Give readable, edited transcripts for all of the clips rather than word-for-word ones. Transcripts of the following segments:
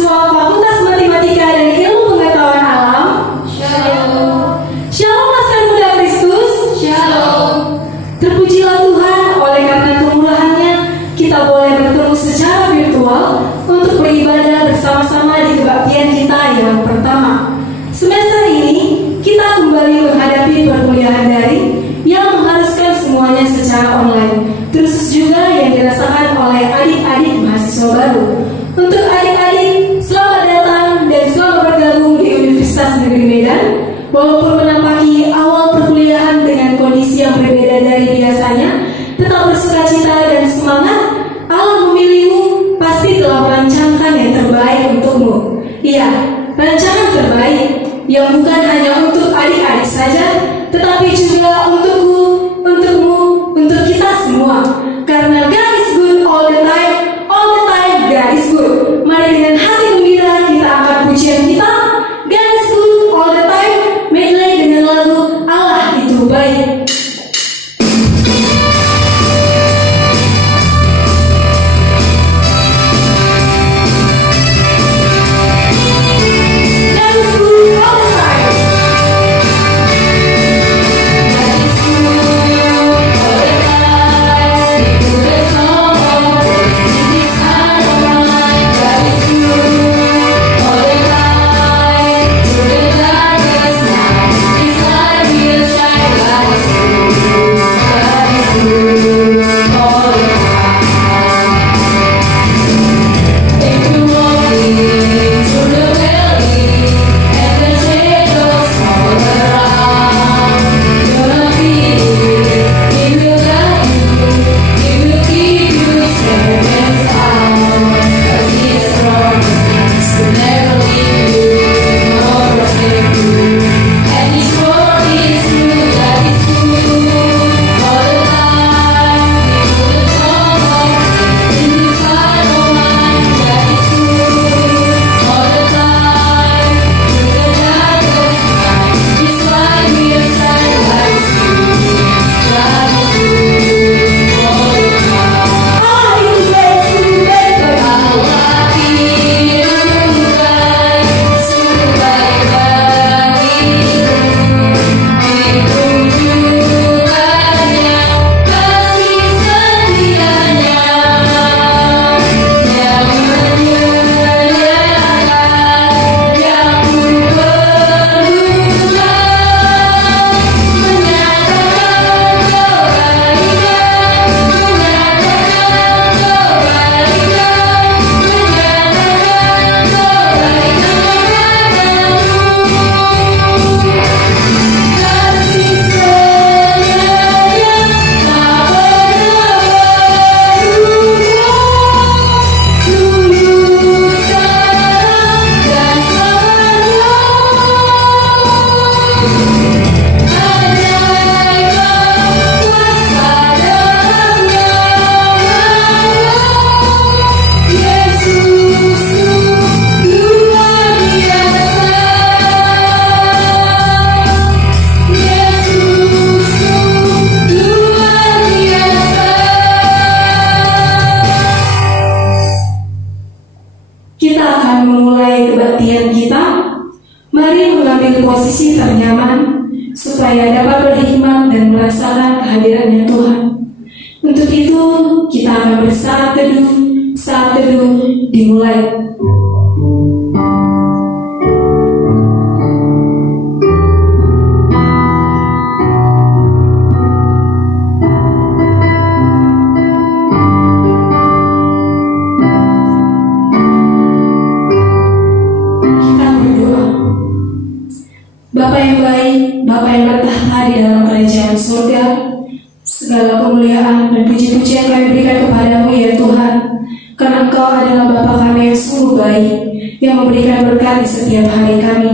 mahasiswa Fakultas Matematika dan Ilmu Pengetahuan Alam. Shalom. Shalom Maskal Muda Kristus. Shalom. Terpujilah Tuhan, oleh karena kemurahan-Nya kita boleh bertemu secara virtual untuk beribadah bersama-sama di kebaktian kita yang pertama. Semester ini kita kembali menghadapi perkuliahan daring yang mengharuskan semuanya secara online, terus juga yang dirasakan oleh adik-adik mahasiswa baru. Untuk adik-adik, selamat datang dan selamat bergabung di Universitas Negeri Medan. Walaupun menampaki awal perkuliahan dengan kondisi yang berbeda dari biasanya, tetap bersukacita dan semangat. Allah memilihmu, pasti telah merancangkan yang terbaik untukmu. Iya, rancangan terbaik yang bukan hanya untuk adik-adik saja, tetapi juga untukku, untukmu, untuk kita semua. Karena God is good all the time God is good. Mari dengan hati gembira kita angkat pujian kita. God is good all the time, medley dengan lagu Allah itu baik. Posisi ternyaman supaya dapat berhikmat dan merasakan kehadirannya Tuhan. Untuk itu kita akan bersaat teduh. Saat teduh dimulai. Bapa yang baik, Bapa yang bertahta di dalam kerajaan surga, segala kemuliaan dan puji-pujian kami berikan kepadamu ya Tuhan, karena Engkau adalah Bapa kami yang sungguh baik, yang memberikan berkat di setiap hari kami.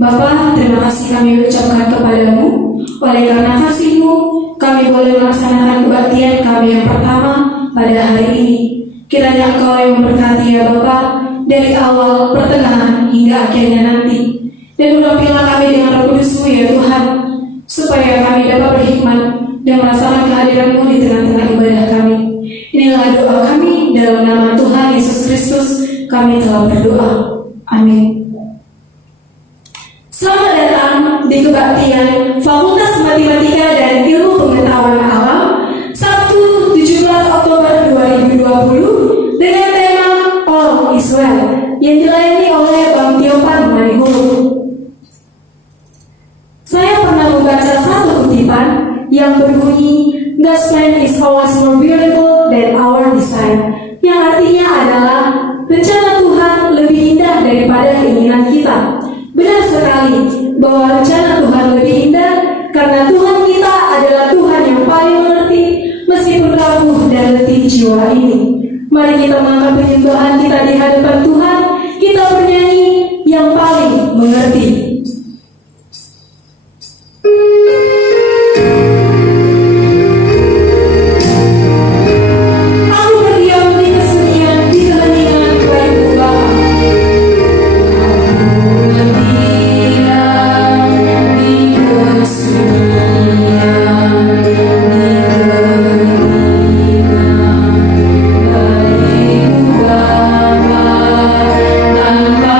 Bapa, terima kasih kami ucapkan kepadamu, oleh karena kasih-Mu, kami boleh melaksanakan kebaktian kami yang pertama pada hari ini. Kiranya Engkau yang memberkati ya Bapa, dari awal, pertengahan, hingga akhirnya nanti. Dan urapilah kami dengan Roh Kudus-Mu ya Tuhan, supaya kami dapat berhikmat dan merasakan kehadiran-Mu di tengah-tengah ibadah kami. Inilah doa kami dalam nama Tuhan Yesus Kristus kami telah berdoa. Amin. Selamat datang di kebaktian Fakultas Matematika dan Ilmu Pengetahuan Alam Sabtu 17 Oktober 2020 dengan tema All is Well yang dilayani oleh Bang Tiopan Manihulu. Saya pernah membaca satu kutipan yang berbunyi God's plan is always more beautiful than our design, yang artinya adalah rencana Tuhan lebih indah daripada keinginan kita. Benar sekali bahwa rencana Tuhan lebih indah karena Tuhan kita adalah Tuhan yang paling mengerti meskipun rapuh dan letih jiwa ini. Mari kita mengangkat penyembahan kita di hadapan Tuhan. Kita bernyanyi yang paling mengerti. Tanpa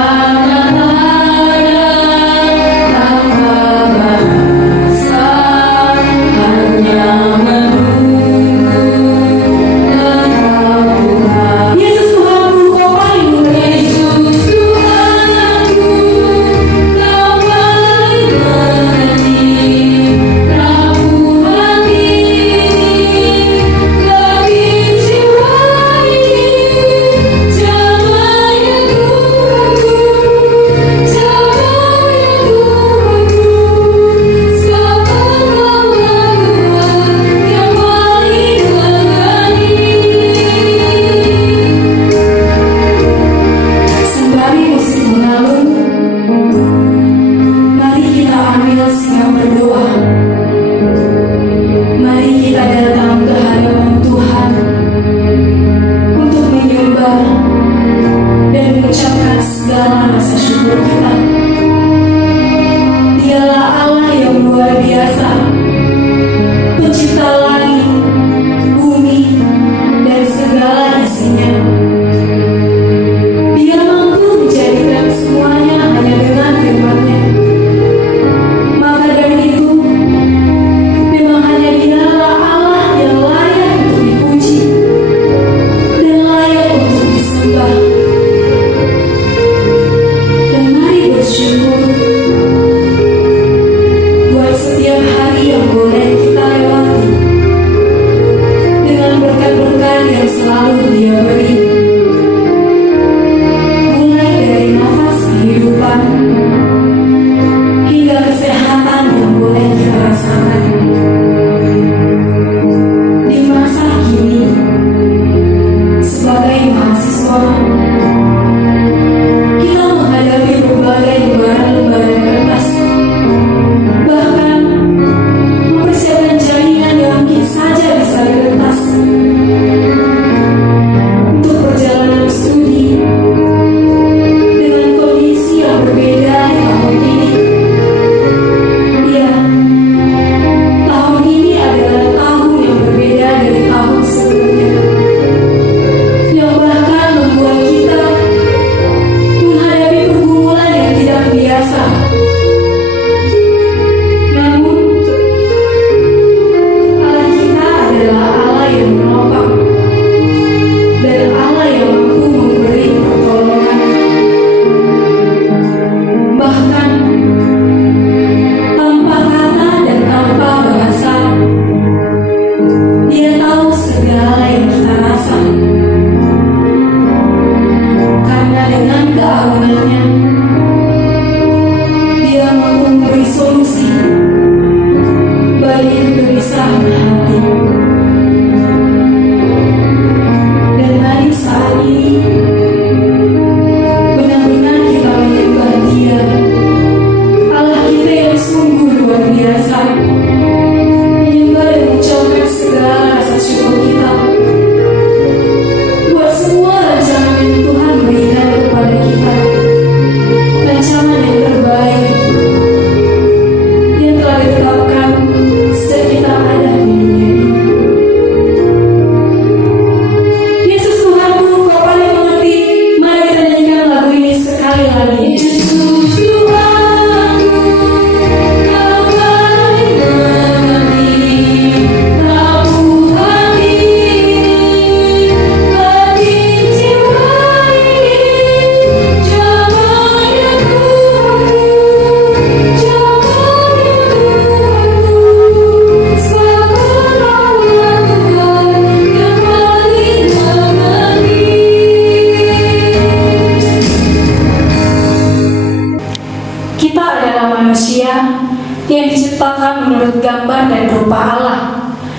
manusia yang diciptakan menurut gambar dan rupa Allah,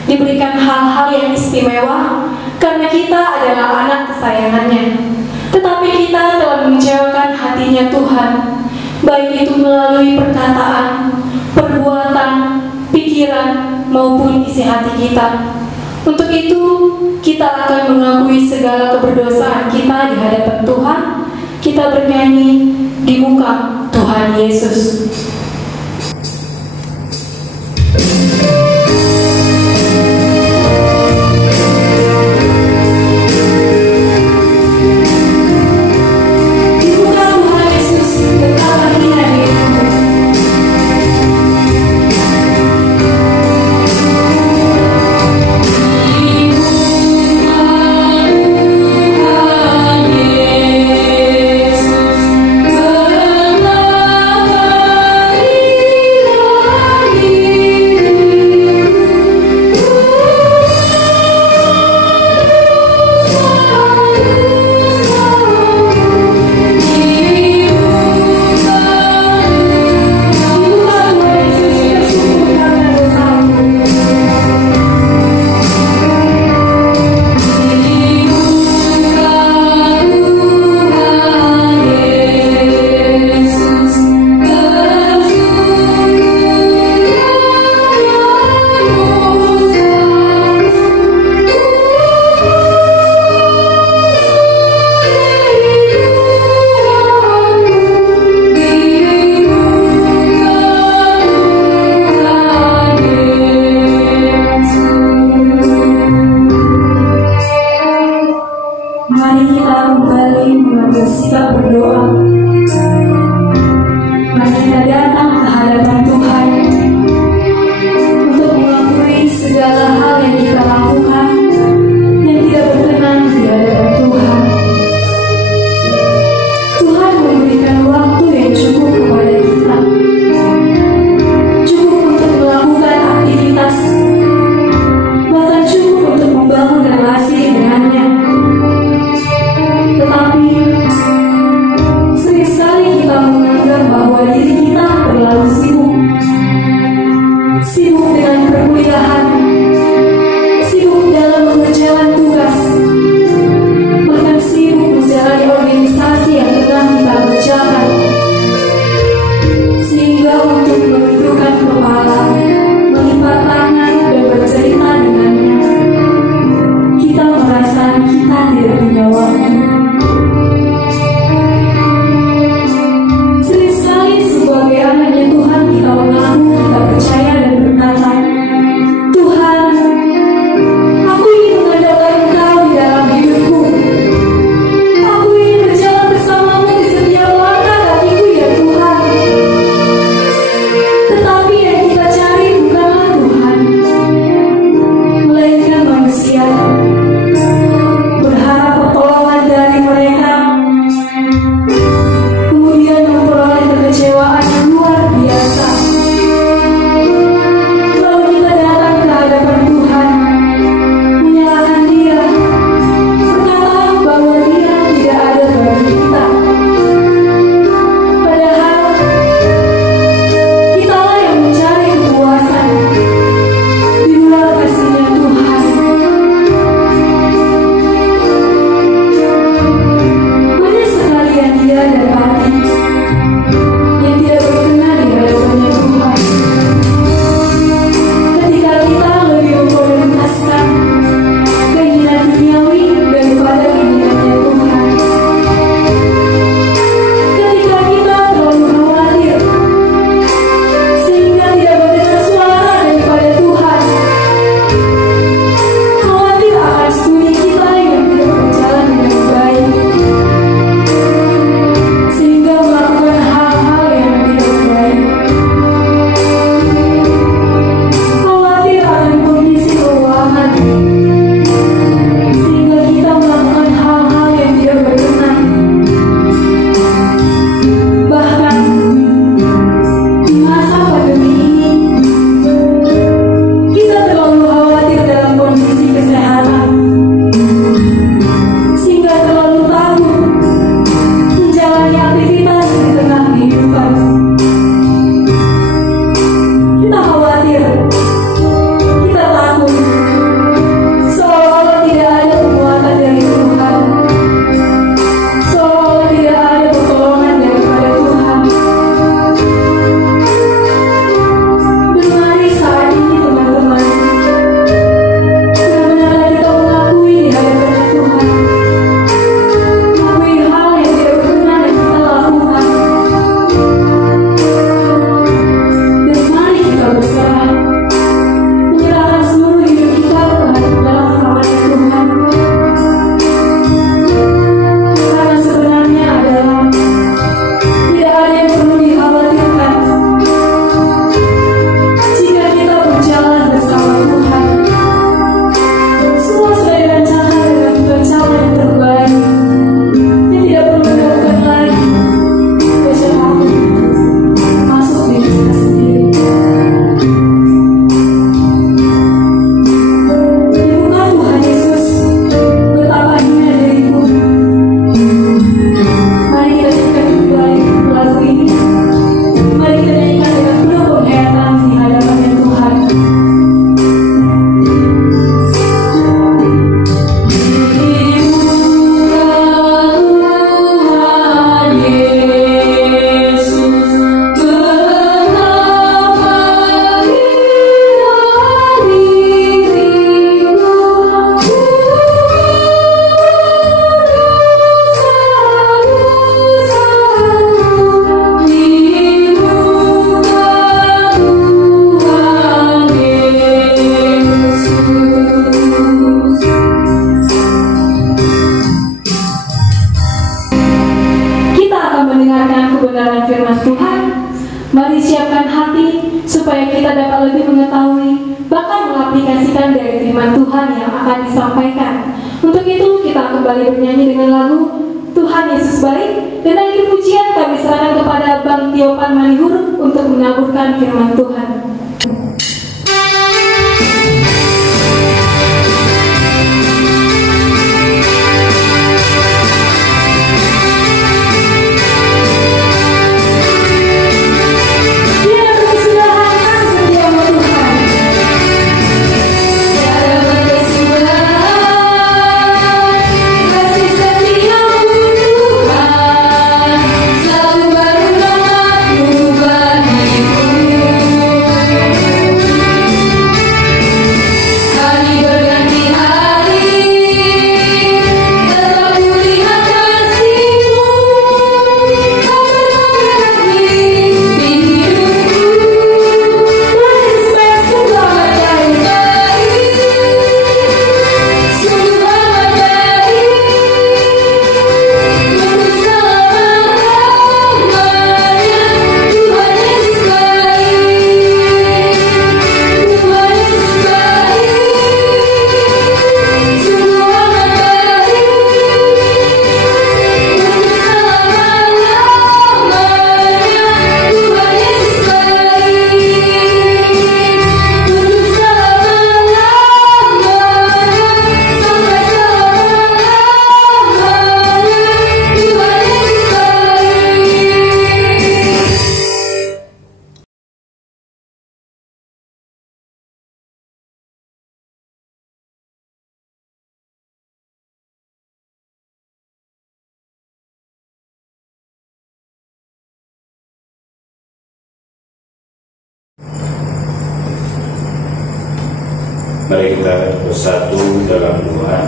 diberikan hal-hal yang istimewa karena kita adalah anak kesayangannya. Tetapi kita telah mengecewakan hatinya Tuhan, baik itu melalui perkataan, perbuatan, pikiran, maupun isi hati kita. Untuk itu, kita akan mengakui segala keberdosaan kita di hadapan Tuhan. Kita bernyanyi di muka Tuhan Yesus. Yesus, membukakan hati supaya kita dapat lebih mengetahui bahkan mengaplikasikan dari firman Tuhan yang akan disampaikan. Untuk itu kita kembali bernyanyi dengan lagu Tuhan Yesus Baik, dan akhir pujian kami serahkan kepada Bang Tiopan Manihur untuk mengaburkan firman Tuhan. Mari kita bersatu dalam doa.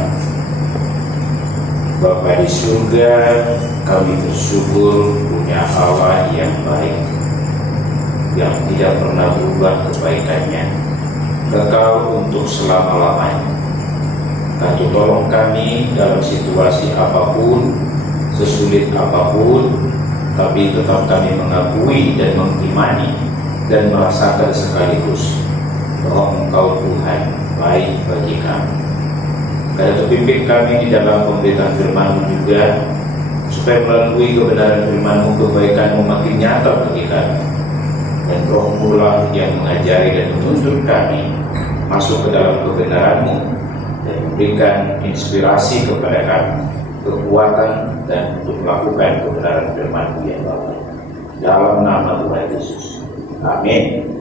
Bapa di surga, kami bersyukur punya Allah yang baik, yang tidak pernah berubah kebaikannya, kekal untuk selama-lamanya. Kau tolong kami dalam situasi apapun, sesulit apapun, tapi tetap kami mengakui dan mengimani dan merasakan sekaligus bahwa Engkau Tuhan baik bagi kami. Karena pimpin kami di dalam pemberitaan firman-Mu juga, supaya melalui kebenaran firman-Mu, kebaikan-Mu makin nyata bagi kami. Dan Roh-Mu lah yang mengajari dan menuntun kami masuk ke dalam kebenaran-Mu dan memberikan inspirasi kepada kami, kekuatan dan untuk melakukan kebenaran firman-Mu yang baik. Dalam nama Tuhan Yesus. Amin.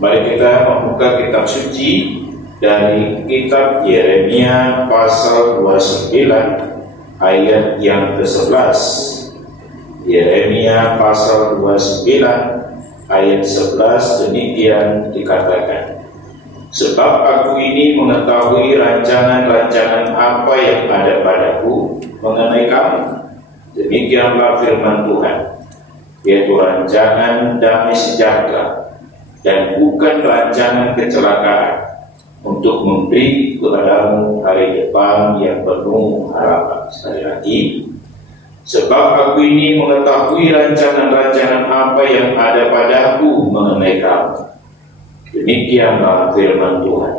Mari kita membuka kitab suci dari kitab Yeremia pasal 29 ayat yang ke-11. Yeremia pasal 29 ayat 11 demikian dikatakan, sebab aku ini mengetahui rancangan-rancangan apa yang ada padaku mengenai kamu. Demikianlah firman Tuhan, yaitu rancangan damai sejahtera dan bukan rancangan kecelakaan, untuk memberi kepadamu hari depan yang penuh harapan. Sekali lagi, sebab aku ini mengetahui rancangan-rancangan apa yang ada padaku mengenai kamu. Demikianlah firman Tuhan,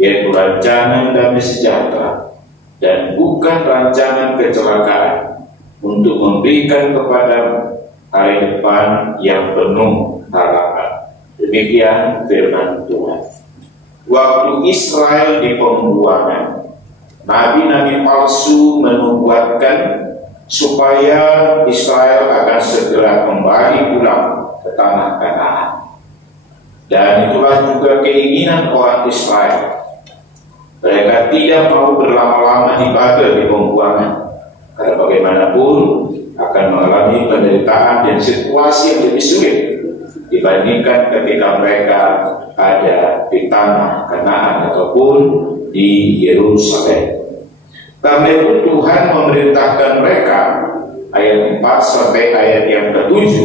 yaitu rancangan damai sejahtera dan bukan rancangan kecelakaan, untuk memberikan kepadamu hari depan yang penuh harapan. Demikian firman Tuhan. Waktu Israel di pembuangan, nabi-nabi palsu menubuatkan supaya Israel akan segera kembali pulang ke tanah Kanaan. Dan itulah juga keinginan orang Israel. Mereka tidak mau berlama-lama di Babel di pembuangan, karena bagaimanapun akan mengalami penderitaan dan situasi yang lebih sulit dibandingkan ketika mereka ada di tanah Kanaan ataupun di Yerusalem. Karena itu Tuhan memerintahkan mereka, ayat 4 sampai ayat yang ke-7,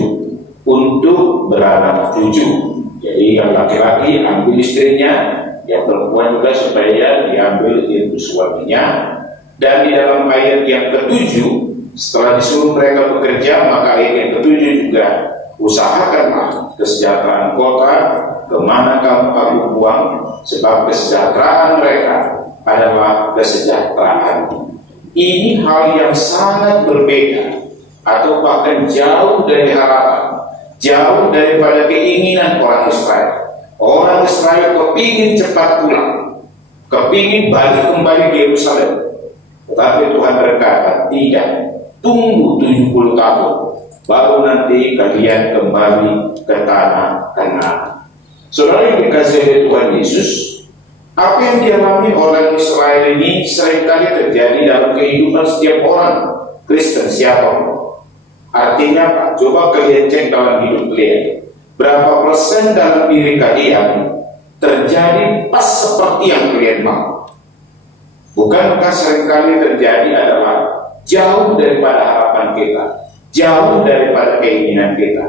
untuk beranak cucu. Jadi yang laki-laki ambil istrinya, yang perempuan juga supaya diambil ibu suaminya. Dan di dalam ayat yang ke-7 Setelah disuruh mereka bekerja, maka ayat yang ketujuh juga, usahakanlah kesejahteraan kota kemana kamu buang, sebab kesejahteraan mereka adalah kesejahteraan. Ini hal yang sangat berbeda, atau bahkan jauh dari harapan, jauh daripada keinginan orang Israel. Orang Israel kepingin cepat pulang, kepingin balik kembali ke Yerusalem. Tetapi Tuhan berkata, tidak, tunggu 70 tahun, baru nanti kalian kembali ke tanah Kanaan. Saudara yang dikasihi oleh Tuhan Yesus, apa yang dialami orang Israel ini seringkali terjadi dalam kehidupan setiap orang Kristen siapapun. Artinya apa? Coba kalian cek dalam hidup kalian, berapa persen dalam diri kalian terjadi pas seperti yang kalian mau? Bukankah seringkali terjadi adalah jauh daripada harapan kita, jauh daripada keinginan kita?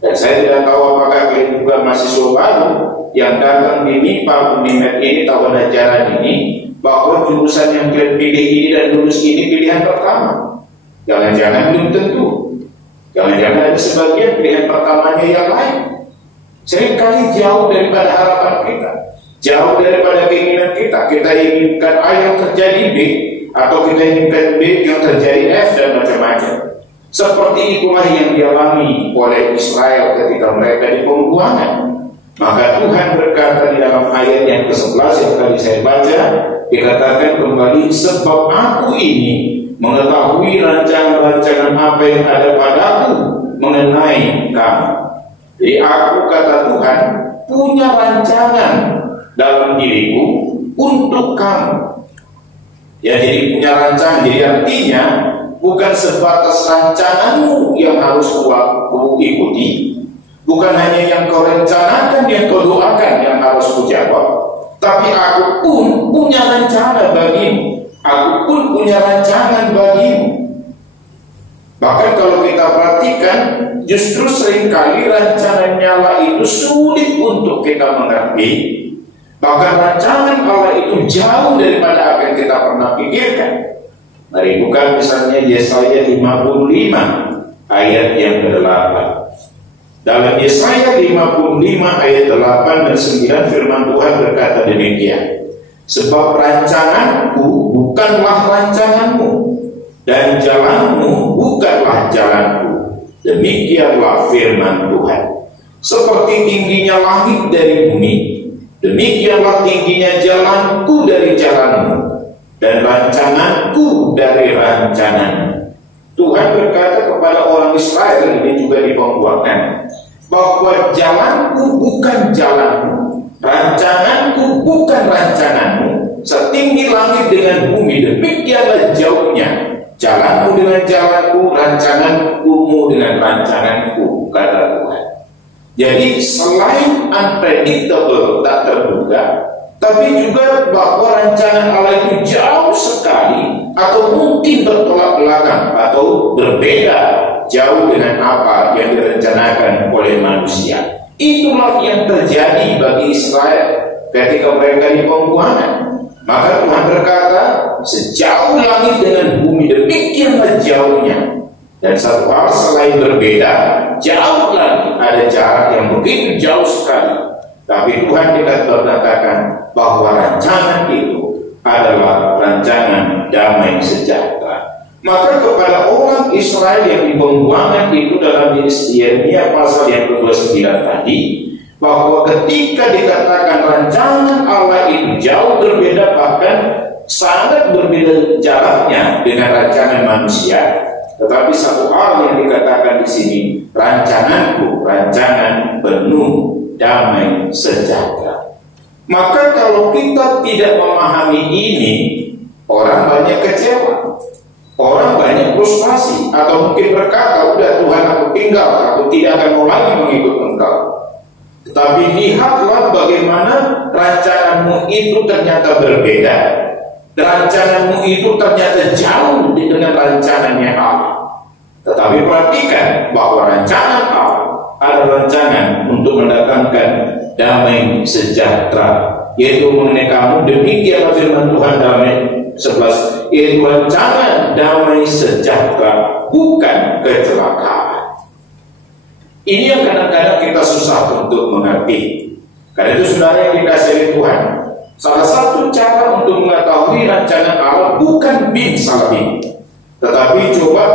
Dan saya tidak tahu apakah kalian juga mahasiswa baru yang datang di MIPA Unimed ini tahun ajaran ini, bahwa jurusan yang kalian pilih ini dan lulus ini pilihan pertama. Jangan-jangan belum tentu. Jangan-jangan ada sebagian pilihan pertamanya yang lain. Seringkali jauh daripada harapan kita, jauh daripada keinginan kita. Kita inginkan A yang terjadi B, atau kita inginkan B yang terjadi F, dan macam-macam. Seperti itulah yang dialami oleh Israel ketika mereka di pembuangan. Maka Tuhan berkata di dalam ayat yang ke-11 yang tadi saya baca, dikatakan kembali, sebab aku ini mengetahui rancangan-rancangan apa yang ada padaku mengenai kamu. Jadi aku, kata Tuhan, punya rancangan dalam diriku untuk kamu. Ya, jadi punya rancangan. Jadi artinya bukan sebatas rancanganmu yang harus kau ikuti, bukan hanya yang kau rencanakan, yang kau doakan yang harus kujawab, tapi aku pun punya rencana bagimu. Aku pun punya rancangan bagimu. Bahkan kalau kita perhatikan, justru seringkali rancangan Allah itu sulit untuk kita mengerti. Bahkan rancangan Allah itu jauh daripada apa yang kita pernah pikirkan. Mari buka misalnya Yesaya 55 ayat yang ke-8. Dalam Yesaya 55 ayat 8 dan 9 firman Tuhan berkata demikian, sebab rancanganku bukanlah rancanganmu, dan jalanmu bukanlah jalanku. Demikianlah firman Tuhan. Seperti tingginya langit dari bumi, demikianlah tingginya jalanku dari jalanmu, dan rancanganku dari rancanganmu. Tuhan berkata kepada orang Israel ini juga di pembuangan, bahwa jalanku bukan jalanmu, rancanganku bukan rancanganmu. Setinggi langit dengan bumi, demikianlah jauhnya jalanku dengan jalanku, rancanganku dengan rancanganku, kata Tuhan. Jadi selain unpredictable, tak terduga, tapi juga bahwa rancangan Allah itu jauh sekali, atau mungkin bertolak belakang, atau berbeda jauh dengan apa yang direncanakan oleh manusia. Itulah yang terjadi bagi Israel ketika mereka di pembuangan. Maka Tuhan berkata, sejauh langit dengan bumi, demikianlah jauhnya. Dan satu hal selain berbeda, jauh lagi, ada jarak yang begitu jauh sekali. Tapi Tuhan tidak mengatakan bahwa rancangan itu adalah rancangan damai sejahtera. Maka kepada orang Israel yang di pembuangan itu dalam Yeremia pasal yang ke-29 tadi, bahwa ketika dikatakan rancangan Allah itu jauh berbeda, bahkan sangat berbeda jaraknya dengan rancangan manusia. Tetapi satu hal yang dikatakan di sini, rancanganku, rancangan penuh damai sejahtera. Maka kalau kita tidak memahami ini, orang banyak kecewa, orang banyak frustrasi, atau mungkin berkata, udah Tuhan aku tinggal, aku tidak akan mau lagi mengikut Engkau. Tetapi lihatlah bagaimana rancanganmu itu ternyata berbeda. Rancanganmu itu ternyata jauh dengan rancangannya Allah. Tetapi perhatikan bahwa rancangan Allah adalah rancangan untuk mendatangkan damai sejahtera, yaitu mengenai kamu. Demikianlah firman Tuhan 11, yaitu rancangan damai sejahtera, bukan kecelakaan. Ini yang kadang-kadang kita susah untuk mengerti. Karena itu saudara yang dikasihi Tuhan, salah satu cara untuk mengetahui rancangan Allah bukan bin salah bin, tetapi coba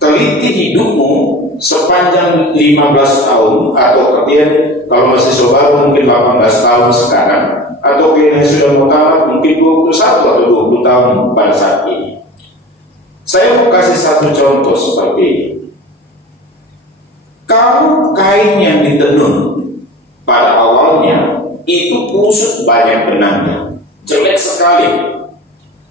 teliti hidupmu sepanjang 15 tahun, atau kemudian kalau masih sobat mungkin 18 tahun sekarang, atau kalian sudah mau tamat mungkin 21 atau 20 tahun pada saat ini. Saya mau kasih satu contoh seperti ini. Kalau kain yang ditenun pada awalnya itu kusut banyak benangnya, jelek sekali,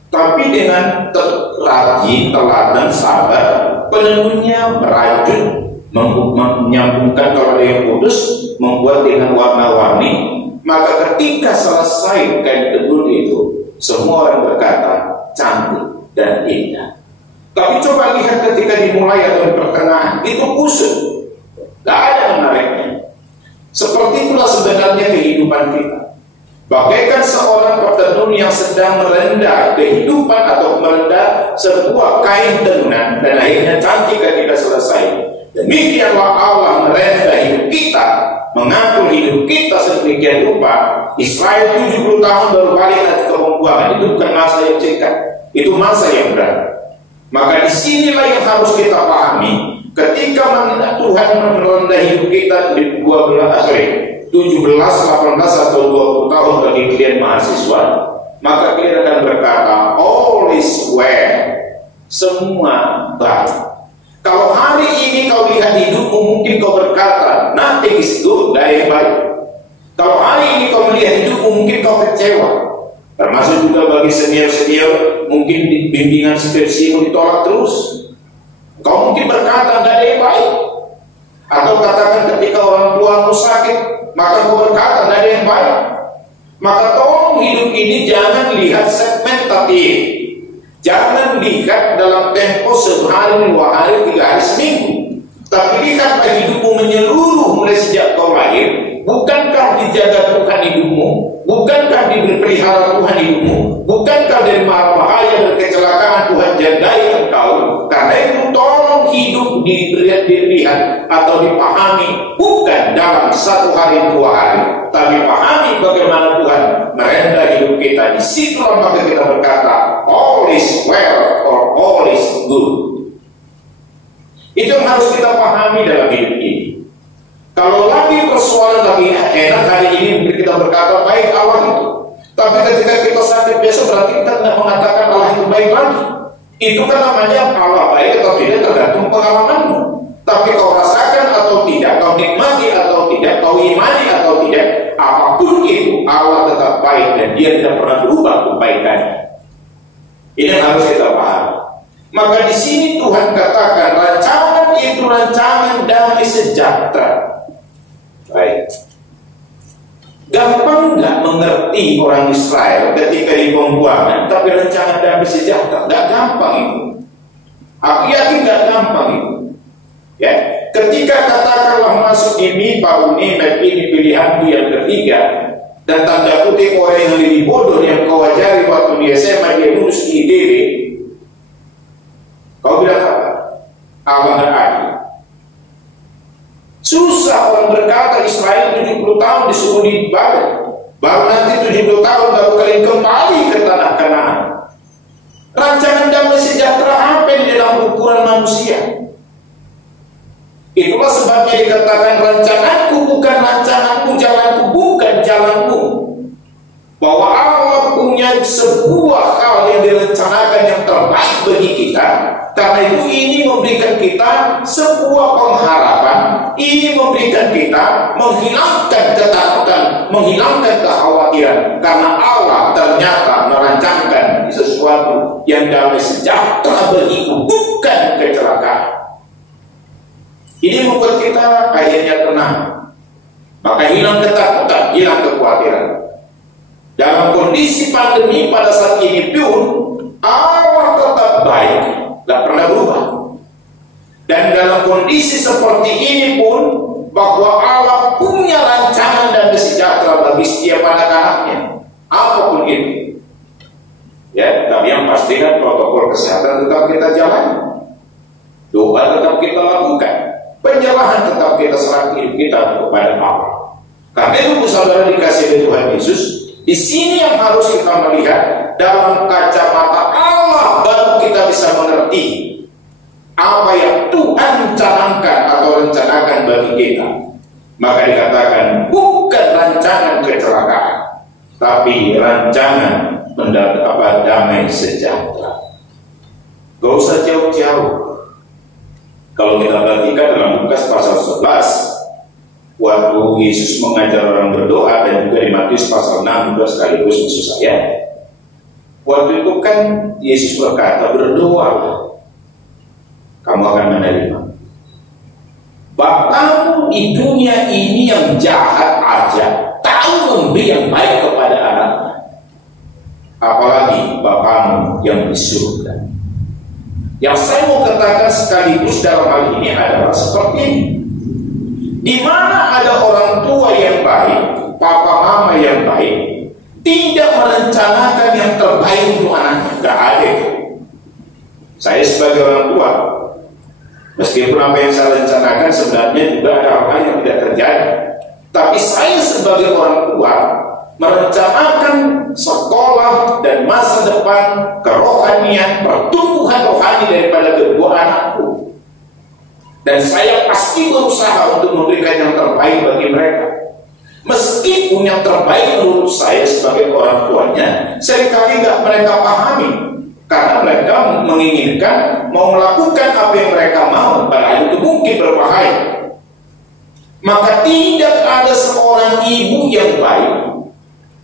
tapi dengan rajin, teladan, sabar, penenunnya merajut, menyambungkan kalau ada yang putus, membuat dengan warna-warni. Maka ketika selesai kain tenun itu, semua orang berkata cantik dan indah. Tapi coba lihat ketika dimulai atau di pertengahan, itu kusut, tidak ada menariknya. Seperti itulah sebenarnya kehidupan kita. Bagaikan seorang petenun yang sedang merendah kehidupan atau merendah sebuah kain tenunan, dan akhirnya cantik ketika selesai. Demikianlah Allah merendah hidup kita, mengatur hidup kita sedemikian rupa. Israel 70 tahun baru balik dari pembuangan. Itu bukan masa yang singkat, itu masa yang berat. Maka disinilah yang harus kita pahami. Ketika Tuhan merendah hidup kita di 17, 18 atau 20 tahun bagi kalian mahasiswa, maka kalian akan berkata all is well, semua baik. Kalau hari ini kau lihat hidupmu, mungkin kau berkata nothing is good, tidak yang baik. Kalau hari ini kau melihat hidupmu, mungkin kau kecewa. Termasuk juga bagi senior-senior, mungkin bimbingan skripsimu ditolak terus. Kau mungkin berkata tidak ada yang baik. Atau katakan ketika orang tuamu sakit, maka kau berkata tidak ada yang baik. Maka tolong hidup ini jangan lihat segmentatif. Jangan lihat dalam tempo sehari, 2 hari, 3 hari, seminggu. Tapi lihatlah hidupmu menyeluruh mulai sejak kau lahir. Bukankah dijaga Tuhan hidupmu? Bukankah dipelihara Tuhan hidupmu? Bukankah dari mara bahaya dan kecelakaan Tuhan jagai engkau? Karena itu tolong hidup dilihat atau dipahami bukan dalam 1 hari 2 hari, tapi pahami bagaimana Tuhan merendah hidup kita. Di situ maka kita berkata all is well or all is good. Itu yang harus kita pahami dalam hidup ini. Kalau lagi persoalan lagi enak hari ini kita berkata baik Allah itu, tapi ketika kita sakit besok berarti kita tidak mengatakan Allah itu baik lagi. Itu kan namanya Allah baik atau tidak tergantung pengalamanmu. Tapi kau rasakan atau tidak, kau nikmati atau tidak, kau imani atau tidak, apapun itu Allah tetap baik dan Dia tidak pernah berubah kebaikannya. Ini yang harus kita pahami. Maka di sini Tuhan katakan rancangan itu rancangan damai sejahtera. Baik. Gampang nggak mengerti orang Israel ketika di pembuangan, tapi rancangan damai sejahtera nggak gampang itu. Aku yakin nggak gampang itu. Ya, ketika katakanlah masuk ini, Pak Uni, ini pilihanku yang ketiga, dan tanda kutip orang yang lebih bodoh yang kau ajari waktu di SMA dia lulus di ITB, kau bilang apa? Allah nggak adil. Susah orang berkata Israel 70 tahun disuruh dibalik, baru nanti 70 tahun baru kalian kembali ke tanah Kanaan. Rancangan damai sejahtera apa di dalam ukuran manusia? Itulah sebabnya dikatakan rancanganku bukan rancanganmu, jalanku bukan jalanmu. Bahwa Allah punya sebuah hal yang direncanakan yang terbaik bagi kita. Karena itu ini memberikan kita sebuah pengharapan. Ini memberikan kita menghilangkan ketakutan, menghilangkan kekhawatiran. Karena Allah ternyata merancangkan sesuatu yang damai sejahtera bagiku, bukan kecelakaan. Ini membuat kita akhirnya tenang. Maka hilang ketakutan, hilang kekhawatiran. Dalam kondisi pandemi pada saat ini pun Allah tetap baik, tidak pernah berubah. Dan dalam kondisi seperti ini pun bahwa Allah punya rancangan dan sejahtera bagi setiap anak-anaknya, apapun itu. Ya, tapi yang pasti kan protokol kesehatan tetap kita jalani, doa tetap kita lakukan, penyerahan tetap kita serahkan kita kepada Allah. Karena itu saudara dikasih oleh Tuhan Yesus, di sini yang harus kita melihat dalam kacamata Allah, baru kita bisa mengerti apa yang Tuhan canangkan atau rencanakan bagi kita. Maka dikatakan bukan rancangan kecelakaan, tapi rancangan mendapat damai sejahtera. Gak usah jauh-jauh. Kalau kita perhatikan dalam Lukas pasal 11, waktu Yesus mengajar orang berdoa, dan juga di Matius pasal 6 sekaligus maksud saya, waktu itu kan Yesus berkata, berdoalah, kamu akan menerima. Bapakmu di dunia ini yang jahat aja tahu memberi yang baik kepada anaknya, apalagi Bapakmu yang di surga. Yang saya mau katakan sekaligus dalam hal ini adalah seperti ini. Di mana ada orang tua yang baik, papa mama yang baik, tidak merencanakan yang terbaik untuk anaknya, gak ada. Saya sebagai orang tua, meskipun apa yang saya rencanakan sebenarnya juga ada hal yang tidak terjadi, tapi saya sebagai orang tua merencanakan sekolah dan masa depan, kerohanian, pertumbuhan rohani daripada kedua anakku. Dan saya pasti berusaha untuk memberikan yang terbaik bagi mereka. Meskipun yang terbaik menurut saya sebagai orang tuanya seringkali nggak mereka pahami, karena mereka menginginkan mau melakukan apa yang mereka mau, padahal itu mungkin berbahaya. Maka tidak ada seorang ibu yang baik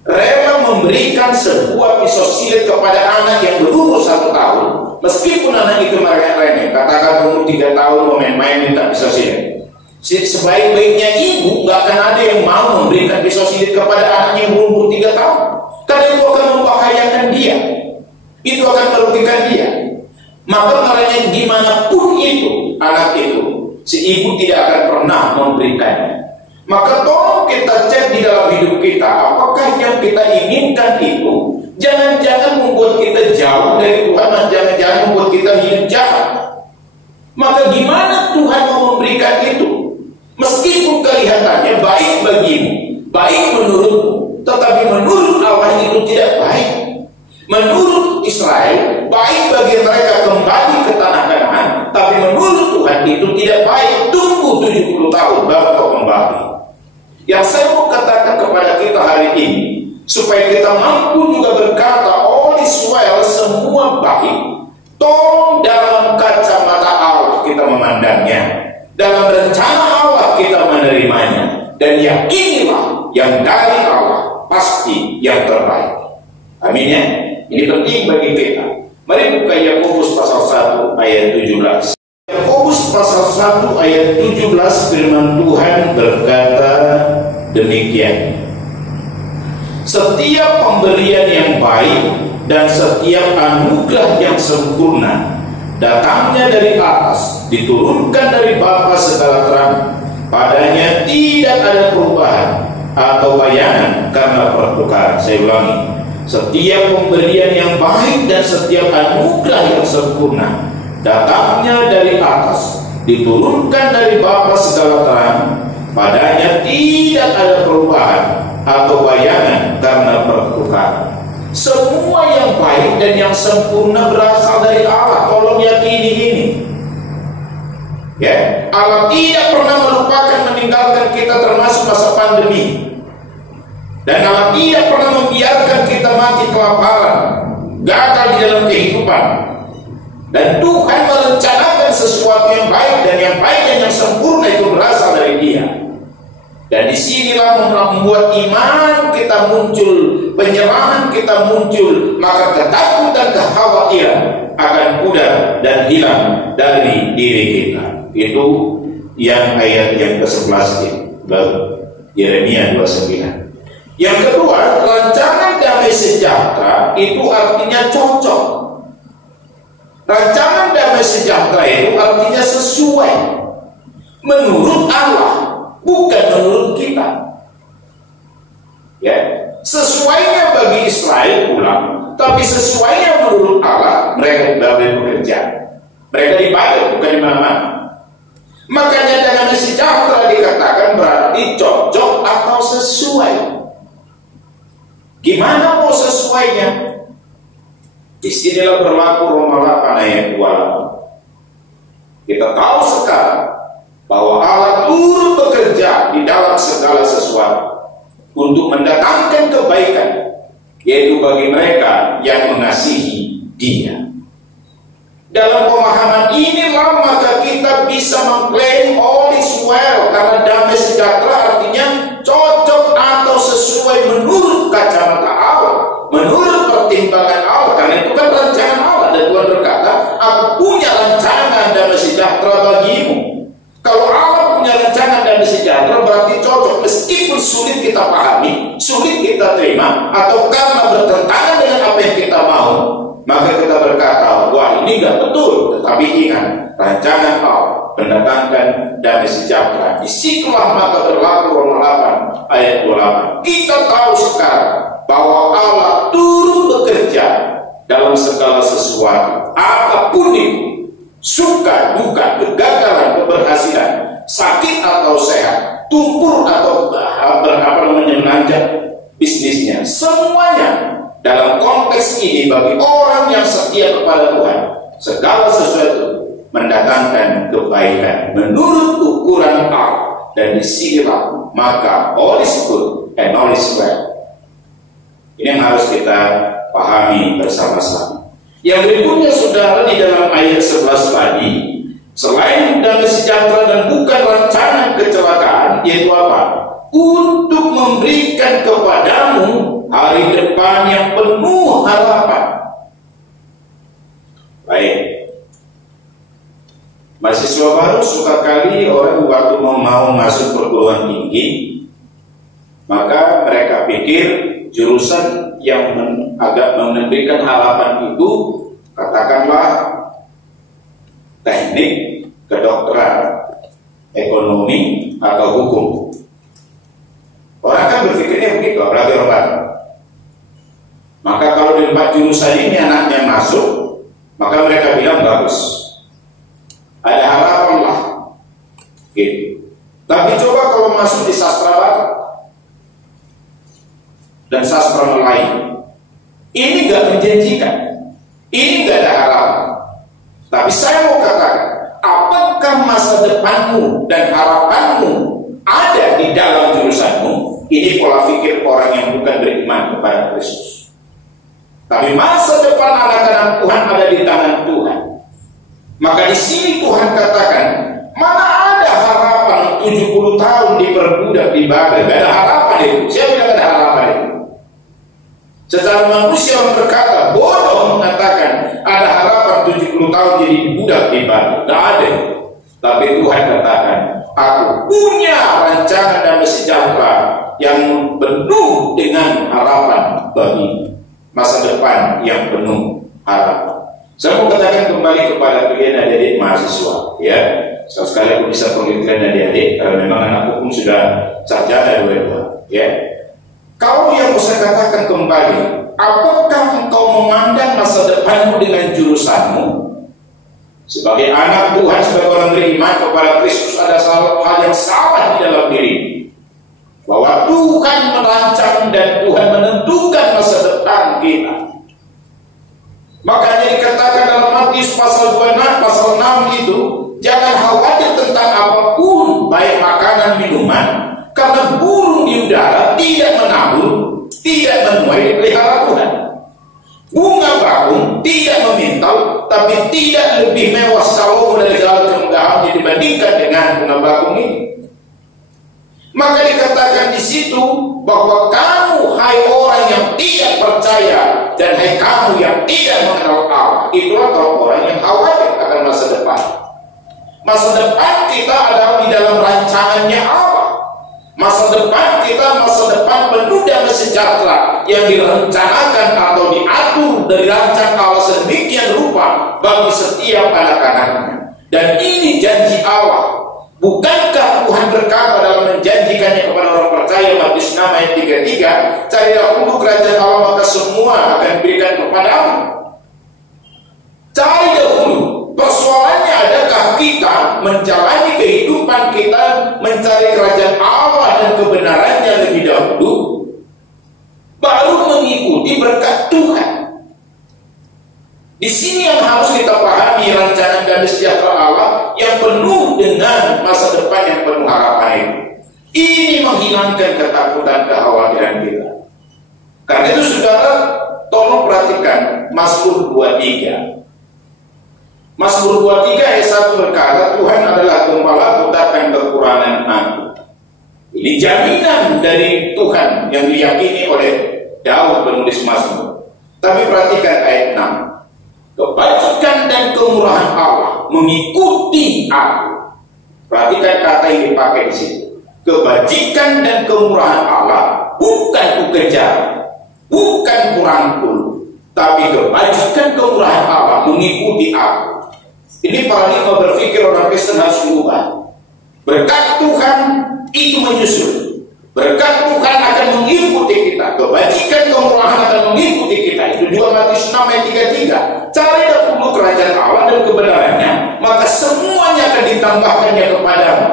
rela memberikan sebuah pisau silet kepada anak yang berumur 1 tahun, meskipun anak itu merengek-rengek, katakan umur 3 tahun main-main minta pisau silet. Sebaik-baiknya ibu gak akan ada yang mau memberikan pisau silet kepada anaknya yang berumur 3 tahun, karena itu akan membahayakan dia, itu akan merugikan dia. Maka makanya dimanapun itu anak itu, si ibu tidak akan pernah memberikannya. Maka tolong kita cek di dalam hidup kita, apakah yang kita inginkan itu jangan-jangan membuat kita jauh dari Tuhan, dan jangan-jangan membuat kita hidup jahat. Maka gimana Tuhan mau memberikan itu? Meskipun kelihatannya baik bagimu, baik menurutmu, tetapi menurut Allah itu tidak baik. Menurut Israel baik bagi mereka kembali ke tanah Kanaan, tapi menurut Tuhan itu tidak baik. Tunggu 70 tahun baru kau kembali. Yang saya mau katakan kepada kita hari ini, supaya kita mampu juga berkata all is well, semua baik, tolong dalam kacamata Allah kita memandangnya, dalam rencana Allah kita menerimanya, dan yakinilah yang dari Allah pasti yang terbaik. Amin ya. Ini penting bagi kita. Mari buka Yakobus pasal 1 ayat 17. Yakobus pasal 1 ayat 17, firman Tuhan berkata demikian. Setiap pemberian yang baik dan setiap anugerah yang sempurna datangnya dari atas, diturunkan dari Bapa segala terang. Padanya tidak ada perubahan atau bayangan karena pertukaran. Saya ulangi, setiap pemberian yang baik dan setiap anugerah yang sempurna datangnya dari atas, diturunkan dari Bapa segala terang. Padanya tidak ada perubahan atau bayangan karena pertukaran. Semua yang baik dan yang sempurna berasal dari Allah. Tolong yakini ini. Ya, Allah tidak pernah melupakan meninggalkan kita termasuk masa pandemi. Dan Allah tidak pernah membiarkan kita mati kelaparan, gagal di dalam kehidupan. Dan Tuhan merencanakan sesuatu yang baik, dan yang baik dan yang sempurna itu berasal dari Dia. Dan disinilah membuat iman kita muncul, penyerahan kita muncul, maka ketakutan dan kekhawatiran akan pudar dan hilang dari diri kita. Itu yang ayat yang ke-11 itu, Yeremia 29. Yang kedua, rancangan damai sejahtera itu artinya cocok. Rancangan damai sejahtera itu artinya sesuai menurut Allah, bukan menurut kita. Ya, sesuainya bagi Israel pulang tapi sesuainya menurut Allah mereka bekerja. Mereka dibayar, bukan di mana-mana. Makanya damai sejahtera dikatakan berarti cocok atau sesuai. Gimana mau sesuainya? Disinilah berlaku Roma 8 ayat 28. Kita tahu sekarang bahwa Allah turut bekerja di dalam segala sesuatu untuk mendatangkan kebaikan, yaitu bagi mereka yang mengasihi Dia. Dalam pemahaman inilah maka kita bisa mengklaim all is well, karena damai sejahtera artinya cocok atau sesuai menurut kacamata Allah, menurut pertimbangan Allah, karena itu kan rancangan Allah. Dan Tuhan berkata, aku punya rancangan damai sejahtera bagimu. Kalau Allah punya rancangan damai sejahtera berarti cocok, meskipun sulit kita pahami, sulit kita terima, atau karena bertentangan dengan apa yang kita mau, maka kita berkata, wah ini gak betul. Tetapi ingat, rancangan Allah mendatangkan damai sejahtera. Disitulah maka berlaku Roma 8 ayat 28. Kita tahu sekarang bahwa Allah turut bekerja dalam segala sesuatu, apapun itu, suka, duka, kegagalan, keberhasilan, sakit atau sehat, tumpur atau menanjak bisnisnya, semuanya dalam konteks ini bagi orang yang setia kepada Tuhan, segala sesuatu mendatangkan kebaikan menurut ukuran Allah. Dan disinilah maka all is good and all is well. Ini yang harus kita pahami bersama-sama. Yang berikutnya saudara, di dalam ayat 11 tadi, selain damai sejahtera dan bukan rancangan kecelakaan, yaitu apa? Untuk memberikan kepadamu hari depan yang penuh harapan. Baik, mahasiswa baru suka kali orang waktu mau masuk perguruan tinggi, maka mereka pikir jurusan yang agak memberikan harapan itu, katakanlah teknik, kedokteran, ekonomi, atau hukum. Orang kan berpikirnya begitu, apalagi orang baru. Maka kalau di 4 jurusan ini anaknya masuk, maka mereka bilang bagus, ada harapan lah gitu. Tapi coba kalau masuk di sastra barat dan sastra Melayu, ini gak menjanjikan, ini gak ada harapan. Tapi saya mau katakan, apakah masa depanmu dan harapanmu ada di dalam jurusanmu? Ini pola pikir orang yang bukan beriman kepada Kristus. Tapi masa depan anak-anak Tuhan ada di tangan Tuhan. Maka di sini Tuhan katakan, mana ada harapan 70 tahun diperbudak di Babel? Gak ada harapan itu. Siapa bilang ada harapan itu? Secara manusia orang berkata, bodoh mengatakan ada harapan 70 tahun jadi budak di Babel. Gak ada. Tapi Tuhan katakan, aku punya rancangan damai sejahtera yang penuh dengan harapan bagi masa depan yang penuh harapan. Saya mau katakan kembali kepada kalian adik-adik mahasiswa, ya. Sekali aku bisa panggil kalian adik-adik, karena memang anak hukum sudah sarjana dua-dua, ya. Kau yang saya katakan kembali, apakah engkau memandang masa depanmu dengan jurusanmu? Sebagai anak Tuhan, sebagai orang beriman kepada Kristus, ada hal yang salah di dalam diri. Bahwa Tuhan merancang dan Tuhan menentukan masa depan kita. Makanya dikatakan dalam Matius pasal 26, pasal 6 itu, jangan khawatir tentang apapun, baik makanan, minuman, karena burung di udara tidak menabur, tidak menuai, dipelihara Tuhan. Bunga bakung tidak memintal, tapi tidak lebih mewah Salomo dari segala kemegahannya dibandingkan dengan bunga bakung ini. Maka dikatakan di situ bahwa kamu, hai orang yang tidak percaya, dan hai kamu yang tidak mengenal Allah, itulah kalau orang yang khawatir akan masa depan. Masa depan kita adalah di dalam rancangannya Allah. Masa depan kita, masa depan penuh damai sejahtera yang direncanakan atau diatur dari rancang Allah sedemikian rupa bagi setiap anak-anaknya. Dan ini janji Allah. Bukankah Tuhan berkata dalam menjanjikannya kepada orang percaya, Matius 6 ayat 33, cari dahulu kerajaan Allah maka semua akan diberikan kepadamu. Cari dahulu. Persoalannya, adakah kita menjalani kehidupan kita mencari kerajaan Allah dan kebenarannya lebih dahulu, baru mengikuti berkat Tuhan. Di sini yang harus kita pahami rancangan damai sejahtera Allah yang penuh dengan masa depan yang penuh harapan itu. Ini menghilangkan ketakutan, kekhawatiran kita. Karena itu saudara, tolong perhatikan Mazmur 23. Mazmur 23 ayat 1 berkata, Tuhan adalah gembalaku, takkan kekurangan aku. Ini jaminan dari Tuhan yang diyakini oleh Daud penulis Mazmur. Tapi perhatikan ayat 6. Kebajikan dan kemurahan Allah mengikuti aku. Perhatikan kata yang dipakai di situ. Kebajikan dan kemurahan Allah bukan kukejar, bukan kurangkul, tapi kebajikan kemurahan Allah mengikuti aku. Ini paradigma berpikir orang Kristen harus berubah. Berkat Tuhan itu menyusul. Berkat Tuhan akan mengikuti kita. Kebajikan kemurahan akan mengikuti kita. Itu 2 Matius 6 ayat 33. Cari dahulu kerajaan Allah dan kebenarannya, maka semuanya akan ditambahkannya kepadamu.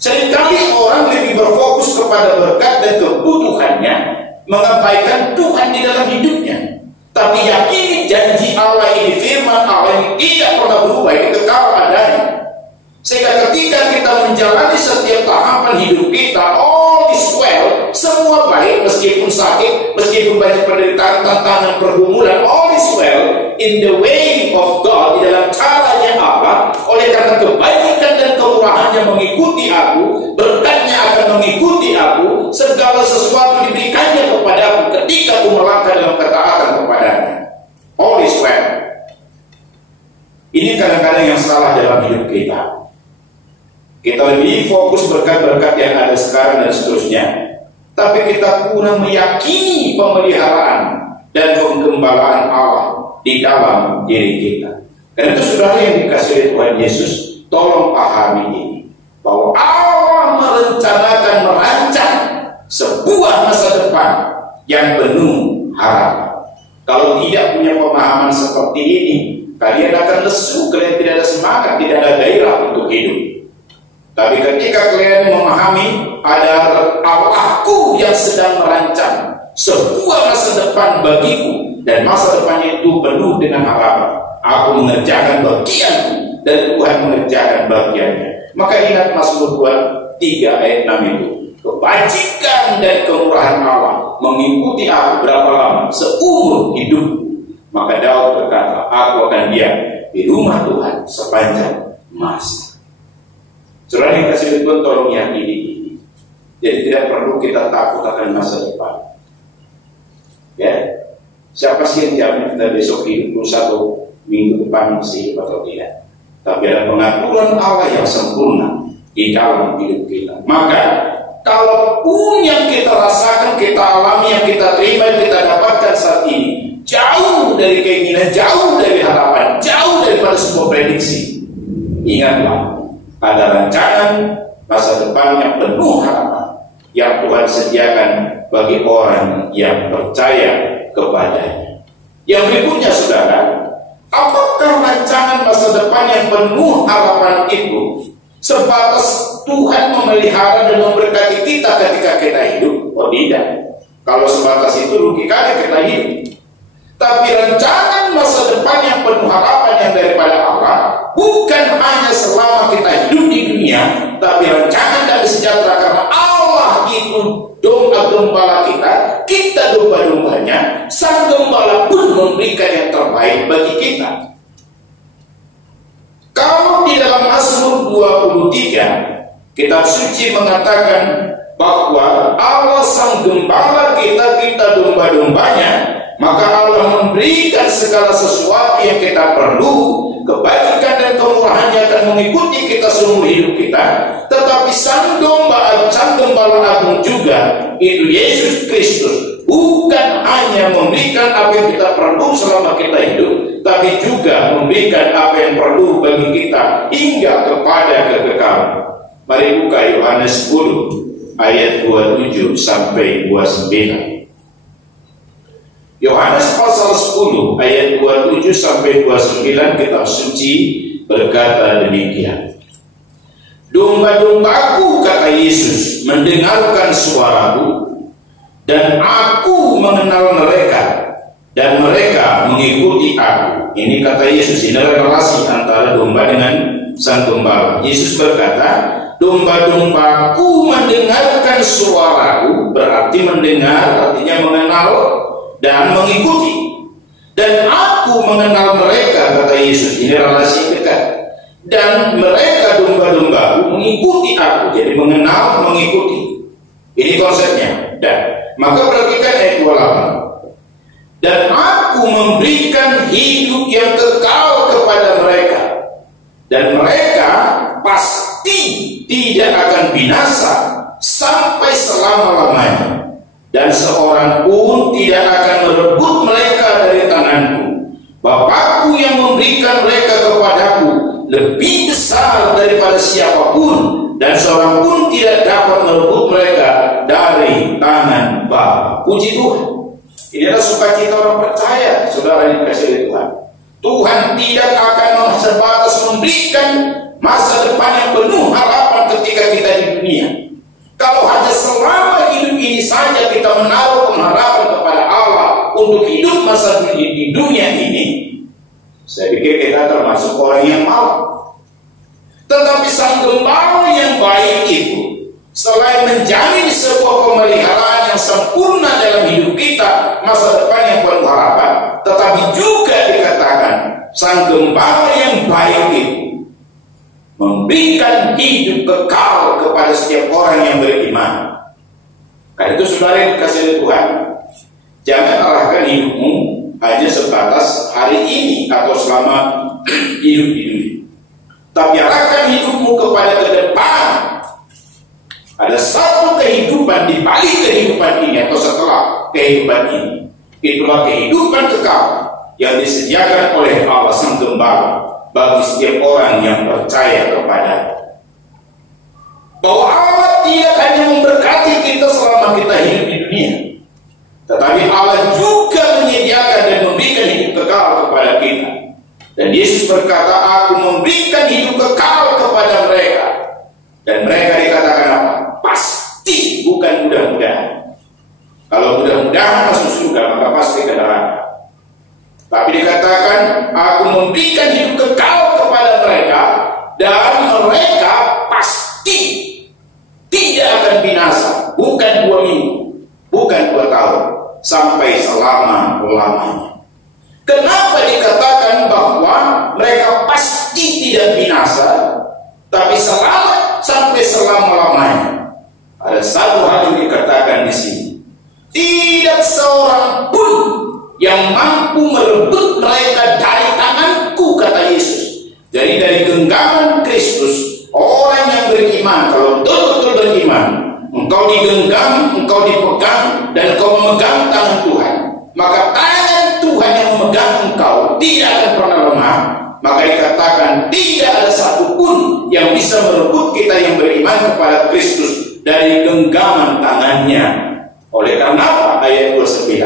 Seringkali orang lebih berfokus kepada berkat dan kebutuhannya, mengabaikan Tuhan di dalam hidupnya. Tapi yakini janji Allah ini, firman Allah ini tidak pernah berubah, ini kekal adanya. Sehingga ketika kita menjalani setiap tahapan hidup kita, all is well, semua baik, meskipun sakit, meskipun banyak penderitaan, tantangan, pergumulan, all is well in the way of God, di dalam caranya Allah. Oleh karena kebajikan dan kemurahannya mengikuti aku, berkatnya akan mengikuti aku, segala sesuatu diberikannya kepada aku ketika aku melangkah dalam ketaatan kepadanya. All is well. Ini kadang-kadang yang salah dalam hidup kita. Kita lebih fokus berkat-berkat yang ada sekarang dan seterusnya, tapi kita kurang meyakini pemeliharaan dan penggembalaan Allah di dalam diri kita. Karena itu saudara yang dikasih oleh Tuhan Yesus, tolong pahami ini, bahwa Allah merencanakan, merancang sebuah masa depan yang penuh harapan. Kalau tidak punya pemahaman seperti ini, kalian akan lesu, kalian tidak ada semangat, tidak ada gairah untuk hidup. Tapi ketika kalian memahami ada Allahku yang sedang merancang sebuah masa depan bagiku, dan masa depannya itu penuh dengan harapan, aku mengerjakan bagianku dan Tuhan mengerjakan bagiannya. Maka ingat Mazmur 23 ayat 6 itu, kebajikan dan kemurahan Allah mengikuti aku berapa lama? Seumur hidupku. Maka Daud berkata, aku akan diam di rumah Tuhan sepanjang masa. Saudara yang kasih Tuhan, tolong yakini ini. Jadi tidak perlu kita takut akan masa depan. Ya, siapa sih yang jamin kita besok hidup 1 minggu depan masih hidup atau tidak? Tapi ada pengaturan Allah yang sempurna di dalam hidup kita. Maka kalaupun yang kita rasakan, kita alami, yang kita terima, yang kita dapatkan saat ini jauh dari keinginan, jauh dari harapan, jauh daripada sebuah prediksi, ingatlah, ada rancangan masa depan yang penuh harapan yang Tuhan sediakan bagi orang yang percaya kepadanya. Yang berikutnya saudara, apakah rancangan masa depan yang penuh harapan itu sebatas Tuhan memelihara dan memberkati kita ketika kita hidup? Oh tidak. Kalau sebatas itu rugi kali kita hidup. Tapi rancangan masa depan yang penuh harapan yang daripada Allah bukan hanya selama kita hidup di dunia, tapi rancangan dan sejahtera karena Allah itu domba-gembala kita domba-dombanya. Sang gembala pun memberikan yang terbaik bagi kita. Kalau di dalam Mazmur 23 kitab suci mengatakan bahwa Allah sang gembala kita domba-dombanya, maka Allah memberikan segala sesuatu yang kita perlu. Kebajikan dan kemurahannya akan mengikuti kita seumur hidup kita. Tetapi sang gembala agung juga, itu Yesus Kristus, bukan hanya memberikan apa yang kita perlu selama kita hidup, tapi juga memberikan apa yang perlu bagi kita hingga kepada kekekalan. Mari buka Yohanes 10 ayat 27 sampai 29. Yohanes pasal 10 ayat 27 sampai 29, kitab suci berkata demikian. Domba-dombaku, kata Yesus, mendengarkan suaraku, dan aku mengenal mereka, dan mereka mengikuti aku. Ini kata Yesus, ini relasi antara domba dengan sang gembala. Yesus berkata, domba-dombaku mendengarkan suaraku, berarti mendengar, artinya mengenal dan mengikuti. Dan aku mengenal mereka, kata Yesus, ini relasi dekat. Dan mereka domba-dombaku mengikuti aku, jadi mengenal, mengikuti. Ini konsepnya. Dan maka perhatikan ayat 28. Dan aku memberikan hidup yang kekal kepada mereka, dan mereka pasti tidak akan binasa sampai selama-lamanya, dan seorang pun tidak akan merebut mereka dari tanganku. Bapakku yang memberikan mereka kepadaku lebih besar daripada siapapun, dan seorang pun tidak dapat merebut mereka dari tangan Bapa. Puji Tuhan. Inilah sukacita orang percaya, saudara yang dikasihi oleh Tuhan. Tuhan tidak akan sebatas memberikan masa depan yang penuh harapan ketika kita di dunia. Kalau hanya selama hidup ini saja kita menaruh pengharapan kepada Allah untuk hidup masa di dunia ini, saya pikir kita termasuk orang yang malas. Tetapi sang gembala yang baik itu, selain menjamin sebuah pemeliharaan yang sempurna dalam hidup kita, masa depan yang penuh harapan, tetapi juga dikatakan sang gembala yang baik itu memberikan hidup kekal kepada setiap orang yang beriman. Karena itu saudara yang dikasihi oleh Tuhan, jangan arahkan hidupmu hanya sebatas hari ini atau selama hidup di dunia, tapi arahkan hidupmu kepada ke depan. Ada satu kehidupan di balik kehidupan ini atau setelah kehidupan ini. Itulah kehidupan kekal yang disediakan oleh Allah Sang Gembala bagi setiap orang yang percaya kepada. Bahwa Allah tidak hanya memberkati kita selama kita hidup di dunia, tetapi Allah juga menyediakan dan memberikan hidup kekal kepada kita. Dan Yesus berkata, aku memberikan hidup kekal kepada mereka. Dan mereka dikatakan apa? Pasti, bukan mudah-mudahan. Kalau mudah-mudahan masuk surga, maka pasti ke neraka. Tapi dikatakan, aku memberikan hidup kekal kepada mereka, dan mereka pasti tidak akan binasa. Bukan 2 minggu, bukan 2 tahun, sampai selama-lamanya. Kenapa dikatakan bahwa mereka pasti tidak binasa, tapi selamat sampai selama-lamanya? Ada satu hal yang dikatakan di sini. Tidak seorang pun yang mampu merebut mereka dari tanganku, kata Yesus. Jadi dari genggaman Kristus, orang yang beriman, kalau betul-betul beriman, engkau digenggam, engkau dipegang, dan engkau memegang tangan Tuhan, maka tangan Tuhan yang memegang engkau tidak akan pernah lemah. Maka dikatakan tidak ada satupun yang bisa merebut kita yang beriman kepada Kristus dari genggaman tangannya. Oleh karena apa? Ayat 29,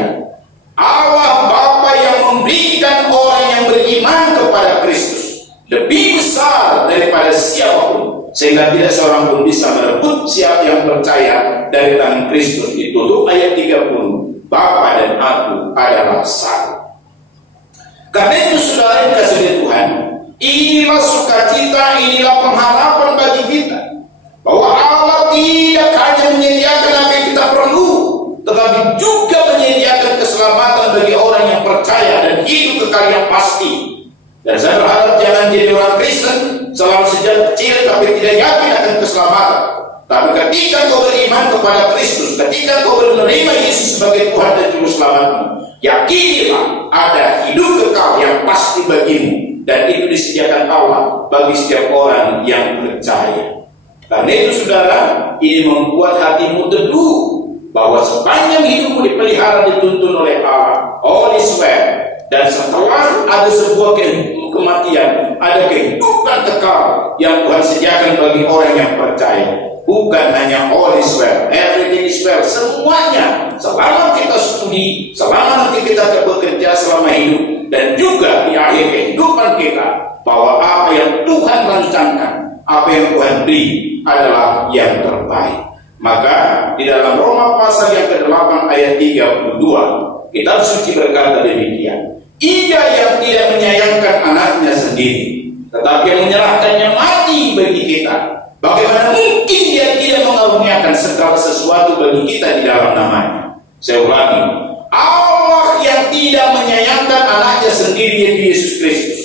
Allah Bapa yang memberikan orang yang beriman kepada Kristus lebih besar daripada siapapun, sehingga tidak seorang pun bisa merebut siapa yang percaya dari tangan Kristus. Ditutup ayat 30, Bapa dan aku adalah satu. Karena itu saudara yang dikasihi oleh Tuhan, inilah sukacita, inilah pengharapan bagi kita, bahwa Allah tidak hanya menyediakan apa yang kita perlu, tetapi juga menyediakan keselamatan bagi orang yang percaya dan hidup kekal yang pasti. Dan saya berharap jangan jadi orang Kristen selalu sejak kecil tapi tidak yakin akan keselamatan. Tapi ketika kau beriman kepada Kristus, ketika kau menerima Yesus sebagai Tuhan dan Juru Selamatmu, yakinilah ada hidup kekal yang pasti bagimu, dan itu disediakan Allah bagi setiap orang yang percaya. Karena itu saudara, ini membuat hatimu teduh bahwa sepanjang hidupmu dipelihara, dituntun oleh Allah. All is well, Dan setelah ada sebuah kematian, ada kehidupan kekal yang Tuhan sediakan bagi orang yang percaya. Bukan hanya all is well, everything is well, semuanya. Selama kita studi, selama nanti kita bekerja selama hidup, dan juga di akhir kehidupan kita, bahwa apa yang Tuhan rancangkan, apa yang Tuhan beri adalah yang terbaik. Maka di dalam Roma pasal yang ke-8 ayat 32, kitab suci berkata demikian: Ia yang tidak menyayangkan anaknya sendiri, tetapi yang menyerahkannya mati bagi kita, bagaimana mungkin Dia tidak mengaruniakan segala sesuatu bagi kita di dalam namanya? Saya ulangi, Allah yang tidak menyayangkan anaknya sendiri yaitu Yesus Kristus,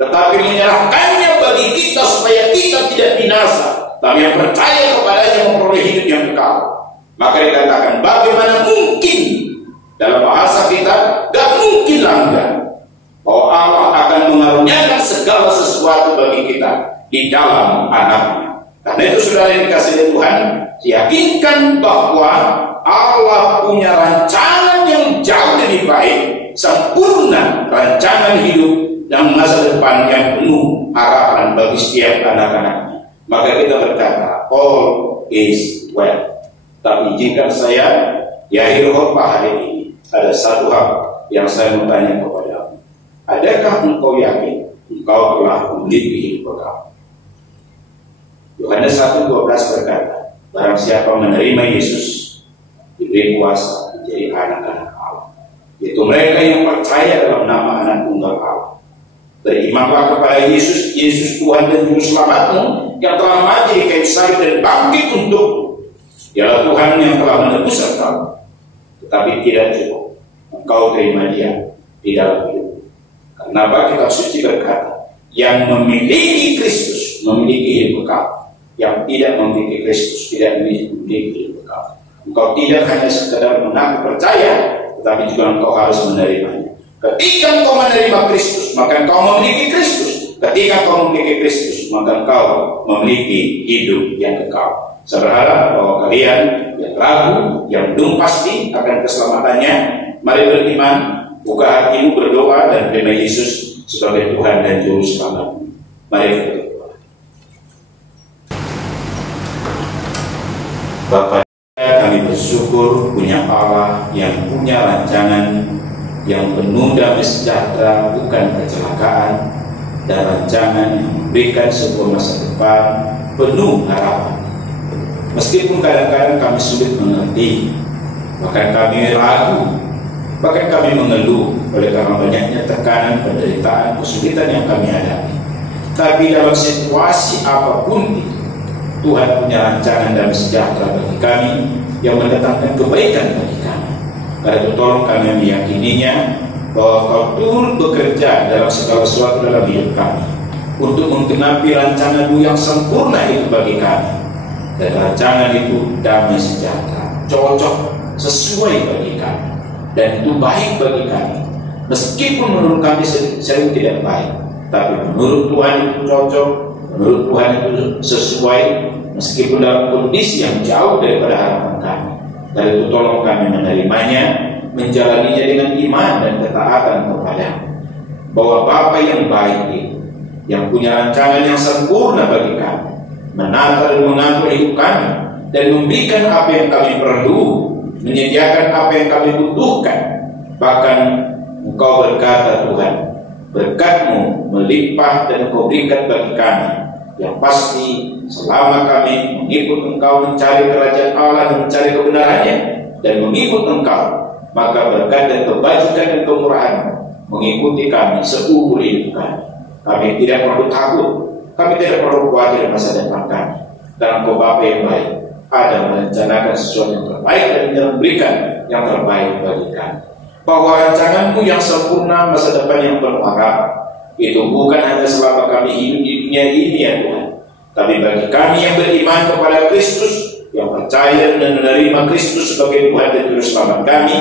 tetapi menyerahkannya bagi kita supaya kita tidak binasa, tapi yang percaya kepadanya memperoleh hidup yang kekal. Maka dikatakan, bagaimana mungkin, dalam bahasa kita, gak mungkin langgar, bahwa Allah akan mengaruniakan segala sesuatu bagi kita di dalam anaknya. Karena itu saudara yang dikasihi Tuhan, yakinkan bahwa Allah punya rancangan yang jauh lebih baik, sempurna rancangan hidup dan masa depan yang penuh harapan bagi setiap anak-anaknya. Maka kita berkata, all is well. Tapi izinkan saya di akhir khotbah hari ini, ada satu hal yang saya mau tanya kepadamu. Adakah engkau yakin engkau telah memiliki hidup kekal? Yohanes 1:12 berkata, barang siapa menerima Yesus, diberi kuasa menjadi anak-anak Allah, yaitu mereka yang percaya dalam nama Anak Tunggal Allah. Berimanlah kepada Yesus, Yesus Tuhan dan Juru Selamatmu, yang telah mati di kayu salib dan bangkit untukmu. Dialah Tuhan yang telah menebus engkau. Tetapi tidak cukup engkau terima Dia di dalam hidup. Karena kitab suci berkata, yang memiliki Kristus memiliki hidup kekal. Yang tidak memiliki Kristus tidak memiliki hidup kekal. Engkau tidak hanya sekedar mengaku percaya, tetapi juga engkau harus menerimanya. Ketika engkau menerima Kristus, maka engkau memiliki Kristus. Ketika engkau memiliki Kristus, maka engkau memiliki hidup yang kekal. Saya berharap bahwa kalian yang ragu, yang belum pasti akan keselamatannya, mari beriman, buka hatimu, berdoa, dan terima Yesus sebagai Tuhan dan Juru Selamat. Mari berdoa. Bapa, kami bersyukur punya Allah yang punya rancangan yang penuh damai sejahtera, bukan kecelakaan, dan rancangan yang memberikan sebuah masa depan penuh harapan. Meskipun kadang-kadang kami sulit mengerti, bahkan kami ragu, bahkan kami mengeluh oleh karena banyaknya tekanan, penderitaan, kesulitan yang kami hadapi. Tapi dalam situasi apapun itu, Tuhan punya rancangan damai sejahtera bagi kami yang mendatangkan kebaikan bagi kami. Karena itu tolong kami meyakininya bahwa Kau turut bekerja dalam segala sesuatu dalam hidup kami untuk menggenapi rancangan-Mu yang sempurna itu bagi kami. Dan rancangan itu damai sejahtera, cocok, sesuai bagi kami, dan itu baik bagi kami. Meskipun menurut kami sering tidak baik, tapi menurut Tuhan itu cocok, menurut Tuhan itu sesuai, meskipun dalam kondisi yang jauh daripada harapan kami. Dan itu tolong kami menerimanya, menjalaninya dengan iman dan ketaatan kepada-Mu, bahwa Bapa yang baik itu, yang punya rancangan yang sempurna bagi kami, menata dan mengatur hidup kami, dan memberikan apa yang kami perlu, menyediakan apa yang kami butuhkan. Bahkan Engkau berkata, Tuhan, berkat-Mu melimpah dan Engkau berikan bagi kami, yang pasti selama kami mengikut Engkau, mencari kerajaan Allah dan mencari kebenarannya, dan mengikut Engkau, maka berkat dan kebajikan dan kemurahan-Mu mengikuti kami seumur hidup kami. Kami tidak perlu takut, kami tidak perlu khawatir masa depan kami. Dan Engkau Bapa yang baik, ada merencanakan sesuatu yang terbaik dan memberikan yang terbaik bagi kami. Bahwa rancangan-Mu yang sempurna, masa depan yang penuh harapan, itu bukan hanya selama kami hidup di dunia ini ya Tuhan, tapi bagi kami yang beriman kepada Kristus, yang percaya dan menerima Kristus sebagai Tuhan dan Juru Selamat kami.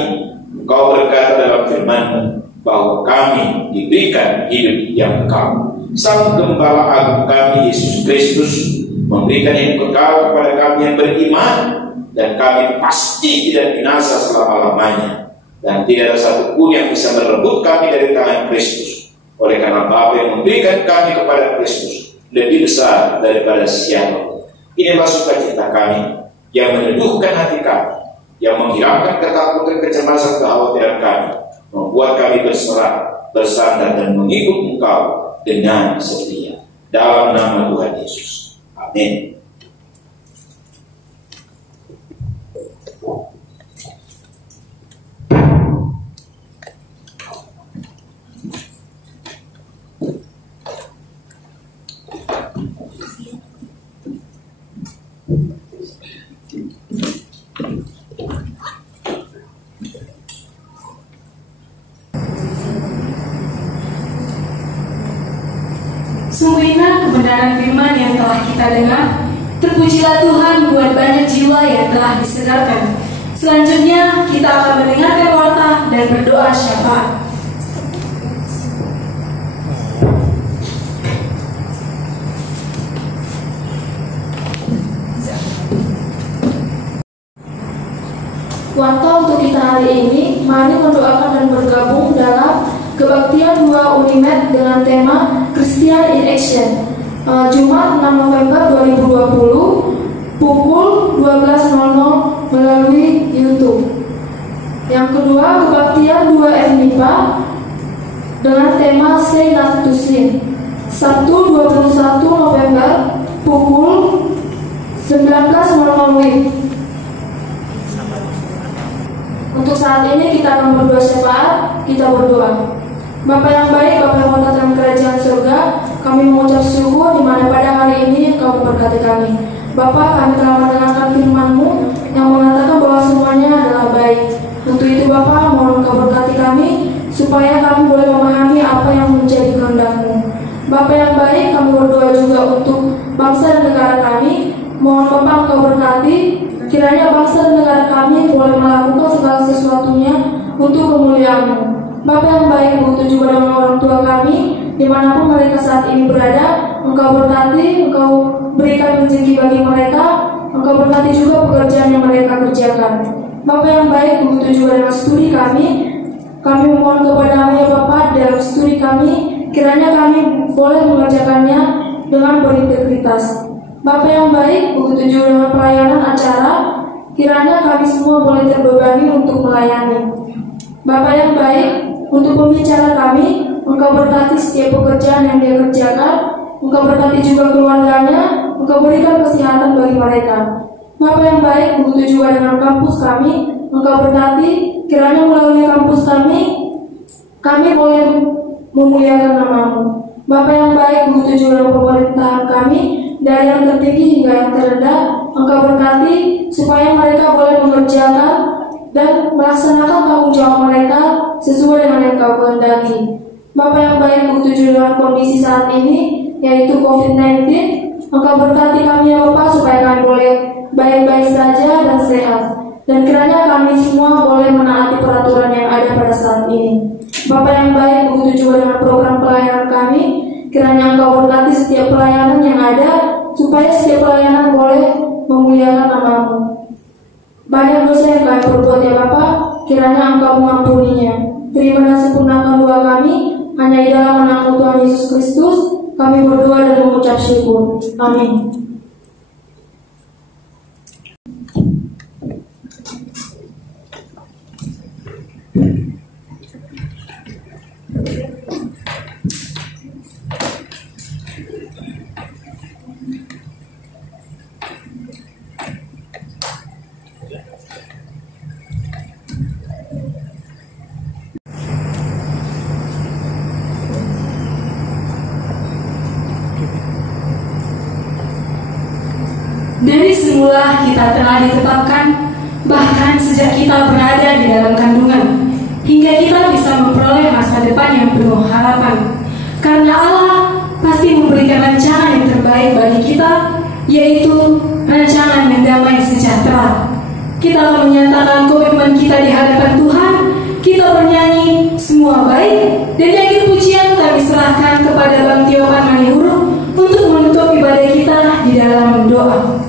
Engkau berkata dalam firman-Mu bahwa kami diberikan hidup yang kekal. Sang Gembala Agung kami, Yesus Kristus, memberikan hidup kekal kepada kami yang beriman, dan kami pasti tidak binasa selama-lamanya. dan tidak ada satupun yang bisa merebut kami dari tangan Kristus. Oleh karena Bapa yang memberikan kami kepada Kristus lebih besar daripada siapa. Inilah sukacita kami yang meneduhkan hati kami, yang menghilangkan ketakutan, kecemasan, kekhawatiran kami, membuat kami berserah, bersandar dan mengikut Engkau dengan setia. Dalam nama Tuhan Yesus. Amin. Sungguh indah kebenaran firman yang telah kita dengar. Terpujilah Tuhan buat banyak jiwa yang telah disegarkan. Selanjutnya kita akan mendengarkan warta dan berdoa syafaat. Warta untuk kita hari ini, mari mendoakan dan bergabung dalam Kebaktian 2 Unimed dengan tema Christian in Action, Jumat 6 November 2020 pukul 12.00 melalui YouTube. Yang kedua, Kebaktian 2 FMIPA dengan tema Say Not to Sin, Sabtu 21 November pukul 19.00 WIB. Untuk saat ini kita akan berdoa syafaat. Kita berdoa. Bapa yang baik, Bapa yang berkat dalam kerajaan surga, kami mengucap syukur di mana pada hari ini Engkau memberkati kami. Bapa, kami telah mendengarkan firman-Mu yang mengatakan bahwa semuanya adalah baik. Untuk itu Bapa, mohon Engkau berkati kami supaya kami boleh memahami apa yang menjadi kehendak-Mu. Bapa yang baik, kami berdoa juga untuk bangsa dan negara kami. Mohon Bapa Engkau berkati, kiranya bangsa dan negara kami boleh melakukan segala sesuatunya untuk kemuliaan-Mu. Bapa yang baik, begitu juga dengan orang tua kami, dimanapun mereka saat ini berada. Engkau berkati, Engkau berikan rezeki bagi mereka, Engkau berkati juga pekerjaan yang mereka kerjakan. Bapa yang baik, begitu juga dengan studi kami memohon kepada-Mu ya Bapa, dalam studi kami, kiranya kami boleh mengerjakannya dengan berintegritas. Bapa yang baik, begitu juga dengan pelayanan acara, kiranya kami semua boleh terbebani untuk melayani. Bapa yang baik, untuk pembicara kami, Engkau berkati setiap pekerjaan yang dia kerjakan, Engkau berkati juga keluarganya, Engkau berikan kesehatan bagi mereka. Bapa yang baik, begitu juga dengan kampus kami, Engkau berkati, kiranya melalui kampus kami boleh memuliakan nama-Mu. Bapa yang baik, begitu juga dengan pemerintahan kami, dari yang tertinggi hingga yang terendah, Engkau berkati supaya mereka boleh mengerjakan dan melaksanakan tanggung jawab mereka sesuai dengan yang Kau kehendaki. Bapa yang baik, begitu juga dengan kondisi saat ini, yaitu COVID-19, Engkau berkati kami ya Bapa supaya kami boleh baik-baik saja dan sehat, dan kiranya kami semua boleh menaati peraturan yang ada pada saat ini. Bapa yang baik, begitu juga dengan program pelayanan kami, kiranya Engkau berkati setiap pelayanan yang ada, supaya setiap pelayanan boleh memuliakan nama-Mu. Banyak dosa yang kami perbuat ya Bapa, kiranya Engkau mengampuninya. Terima dan sempurnakan doa kami, hanya di dalam nama Tuhan Yesus Kristus, kami berdoa dan mengucap syukur. Amin. Dari semula kita telah ditetapkan, bahkan sejak kita berada di dalam kandungan, hingga kita bisa memperoleh masa depan yang penuh harapan. Karena Allah pasti memberikan rencana yang terbaik bagi kita, yaitu rencana yang damai sejahtera. Kita akan menyatakan komitmen kita di hadapan Tuhan. Kita bernyanyi semua baik, dan akhir pujian kami serahkan kepada Bang Tiopan Manihuru untuk menutup ibadah kita di dalam doa.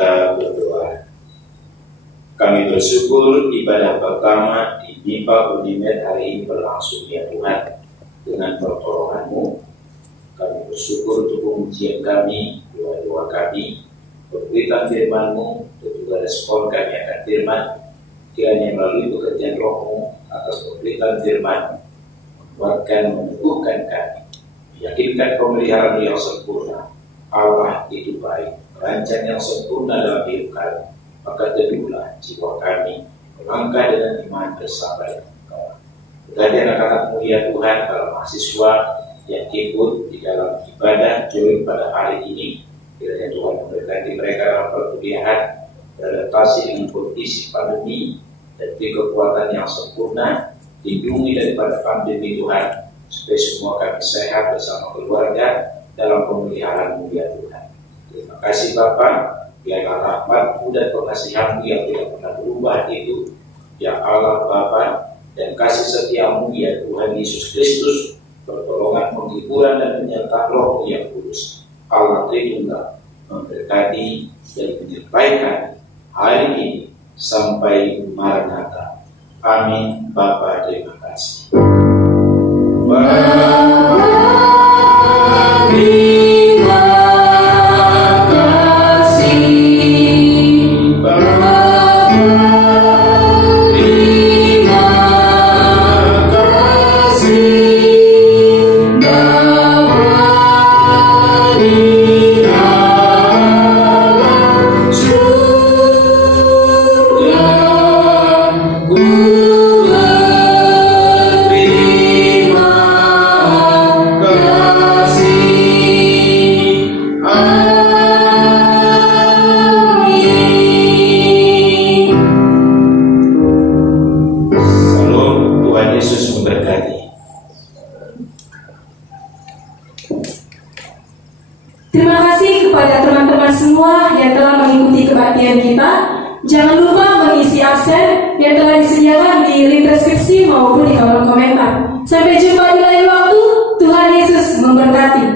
kita berdoa. Kami bersyukur ibadah pertama di MIPA Unimed hari ini berlangsung ya Tuhan dengan pertolongan-Mu. Kami bersyukur untuk pengujian kami, doa-doa kami, pemberitaan firman-Mu, dan juga respon kami akan firman. Kiranya melalui pekerjaan Roh-Mu atas pemberitaan firman, menguatkan, meneguhkan kami, meyakinkan pemeliharaan yang sempurna. Allah itu baik, rancang yang sempurna dalam hidup kami. Maka teduhlah jiwa kami melangkah dengan iman bersama dengan Engkau. Dan anak-anak-Mu ya Tuhan, para mahasiswa yang ikut di dalam ibadah join pada hari ini, kiranya Tuhan memberkati mereka dalam perkuliahan, beradaptasi dengan kondisi pandemi, dan kekuatan yang sempurna, lindungi daripada pandemi Tuhan, supaya semua kami sehat bersama keluarga dalam pemeliharaan-Mu ya Tuhan. Terima kasih Bapa, biarlah rahmat-Mu dan pengasihan-Mu yang tidak pernah berubah itu, ya Allah Bapa, dan kasih setia-Mu ya Tuhan Yesus Kristus, pertolongan, penghiburan dan penyertaan Roh-Mu yang kudus. Allah Tritunggal memberkati dan menyertai kami hari ini sampai Maranatha. Amin. Bapa, terima kasih. Terima kasih kepada teman-teman semua yang telah mengikuti kebaktian kita. Jangan lupa mengisi absen yang telah disediakan di link deskripsi maupun di kolom komentar. Sampai jumpa di lain waktu. Tuhan Yesus memberkati.